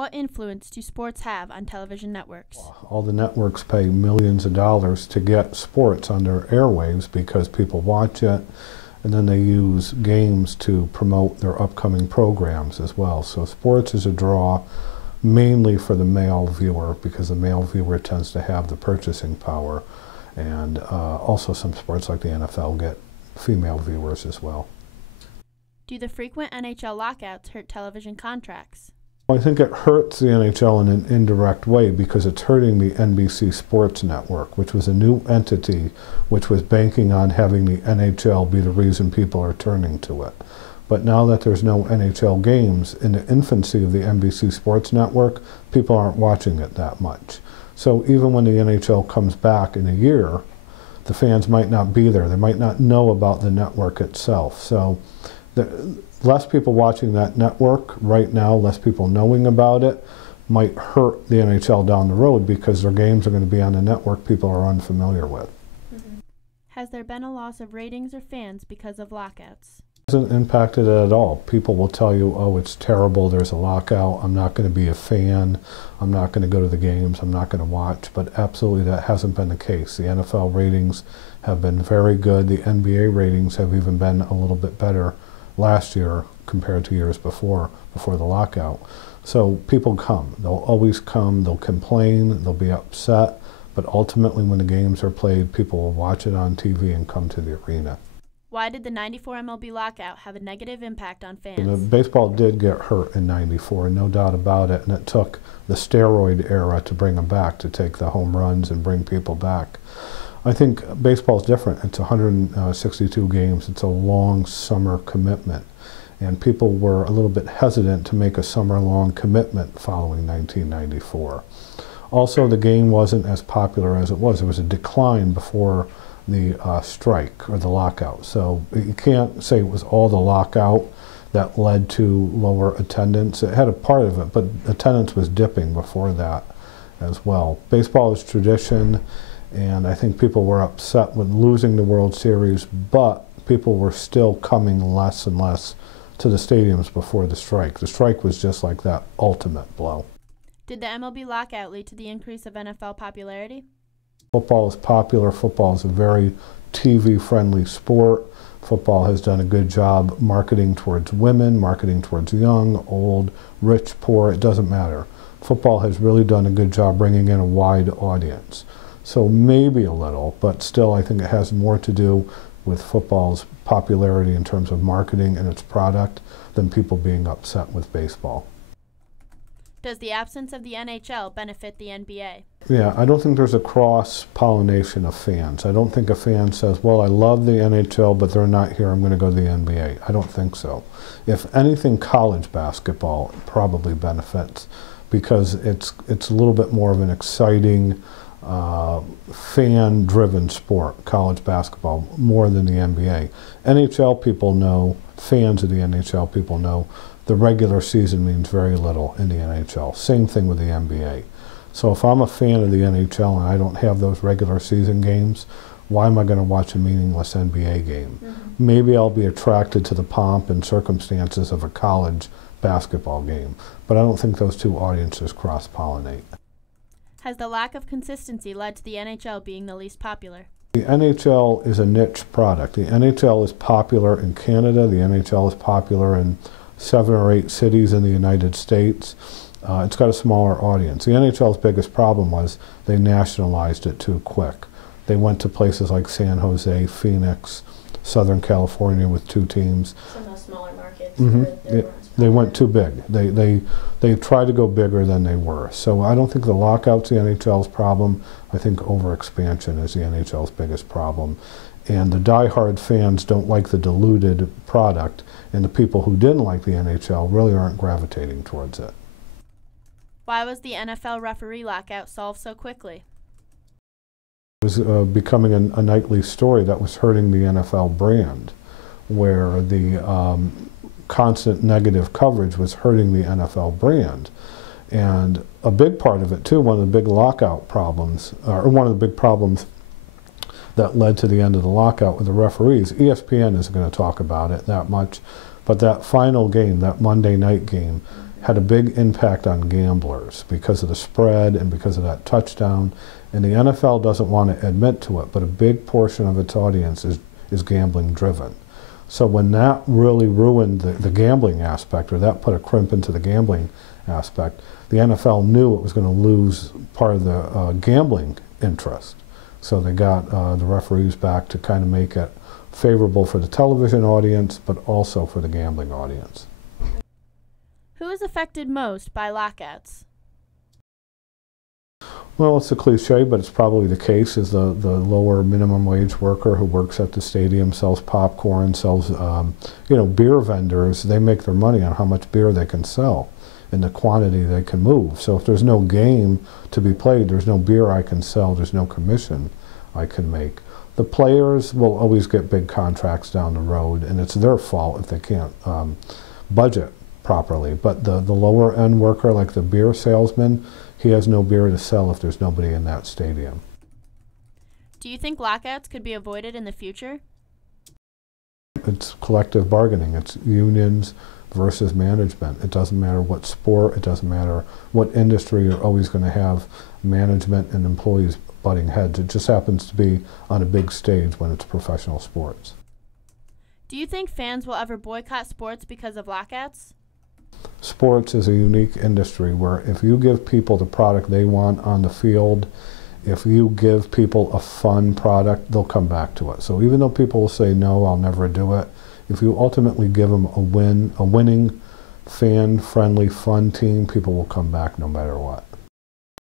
What influence do sports have on television networks? All the networks pay millions of dollars to get sports on their airwaves because people watch it, and then they use games to promote their upcoming programs as well. So sports is a draw mainly for the male viewer because the male viewer tends to have the purchasing power, and also some sports like the NFL get female viewers as well. Do the frequent NHL lockouts hurt television contracts? I think it hurts the NHL in an indirect way because it's hurting the NBC Sports Network, which was a new entity which was banking on having the NHL be the reason people are turning to it. But now that there's no NHL games, in the infancy of the NBC Sports Network, people aren't watching it that much. So even when the NHL comes back in a year, the fans might not be there. They might not know about the network itself. So less people watching that network right now, less people knowing about it, might hurt the NHL down the road because their games are going to be on a network people are unfamiliar with. Has there been a loss of ratings or fans because of lockouts? It hasn't impacted it at all. People will tell you, oh, it's terrible, there's a lockout, I'm not going to be a fan, I'm not going to go to the games, I'm not going to watch, but absolutely that hasn't been the case. The NFL ratings have been very good. The NBA ratings have even been a little bit better last year compared to years before the lockout. So people come. They'll always come. They'll complain. They'll be upset. But ultimately, when the games are played, people will watch it on TV and come to the arena. Why did the '94 MLB lockout have a negative impact on fans? The baseball did get hurt in '94, no doubt about it, and it took the steroid era to bring them back, to take the home runs and bring people back. I think baseball's different. It's 162 games. It's a long summer commitment. And people were a little bit hesitant to make a summer-long commitment following 1994. Also, the game wasn't as popular as it was. There was a decline before the strike or the lockout. So you can't say it was all the lockout that led to lower attendance. It had a part of it, but attendance was dipping before that as well. Baseball is tradition. And I think people were upset with losing the World Series, but people were still coming less and less to the stadiums before the strike. The strike was just like that ultimate blow. Did the MLB lockout lead to the increase of NFL popularity? Football is popular. Football is a very TV-friendly sport. Football has done a good job marketing towards women, marketing towards young, old, rich, poor. It doesn't matter. Football has really done a good job bringing in a wide audience. So maybe a little, but still I think it has more to do with football's popularity in terms of marketing and its product than people being upset with baseball. Does the absence of the NHL benefit the NBA? Yeah, I don't think there's a cross-pollination of fans. I don't think a fan says, well, I love the NHL, but they're not here, I'm going to go to the NBA. I don't think so. If anything, college basketball probably benefits because it's a little bit more of an exciting, fan-driven sport, college basketball, more than the NBA. NHL people know, fans of the NHL people know, the regular season means very little in the NHL. Same thing with the NBA. So if I'm a fan of the NHL and I don't have those regular season games, why am I going to watch a meaningless NBA game? Maybe I'll be attracted to the pomp and circumstances of a college basketball game, but I don't think those two audiences cross-pollinate. Has the lack of consistency led to the NHL being the least popular? The NHL is a niche product. The NHL is popular in Canada. The NHL is popular in 7 or 8 cities in the United States. It's got a smaller audience. The NHL's biggest problem was they nationalized it too quick. They went to places like San Jose, Phoenix, Southern California with 2 teams. Some of those smaller markets. They went too big. They tried to go bigger than they were. So I don't think the lockout's the NHL's problem. I think overexpansion is the NHL's biggest problem. And the diehard fans don't like the diluted product, and the people who didn't like the NHL really aren't gravitating towards it. Why was the NFL referee lockout solved so quickly? It was becoming a nightly story that was hurting the NFL brand, where the constant negative coverage was hurting the NFL brand. And a big part of it, too, one of the big lockout problems, or one of the big problems that led to the end of the lockout with the referees, ESPN isn't going to talk about it that much, but that final game, that Monday night game, had a big impact on gamblers because of the spread and because of that touchdown. And the NFL doesn't want to admit to it, but a big portion of its audience is gambling driven. So when that really ruined the gambling aspect, or that put a crimp into the gambling aspect, the NFL knew it was going to lose part of the gambling interest. So they got the referees back to kind of make it favorable for the television audience, but also for the gambling audience. Who is affected most by lockouts? Well, it's a cliche, but it's probably the case, is the lower minimum wage worker who works at the stadium, sells popcorn, sells, beer vendors. They make their money on how much beer they can sell and the quantity they can move. So if there's no game to be played, there's no beer I can sell, there's no commission I can make. The players will always get big contracts down the road, and it's their fault if they can't budget properly. But the lower end worker, like the beer salesman, he has no beer to sell if there's nobody in that stadium. Do you think lockouts could be avoided in the future? It's collective bargaining. It's unions versus management. It doesn't matter what sport, it doesn't matter what industry, you're always going to have management and employees butting heads. It just happens to be on a big stage when it's professional sports. Do you think fans will ever boycott sports because of lockouts? Sports is a unique industry where if you give people the product they want on the field, if you give people a fun product, they'll come back to it. So even though people will say, no, I'll never do it, if you ultimately give them a winning, fan-friendly, fun team, people will come back no matter what.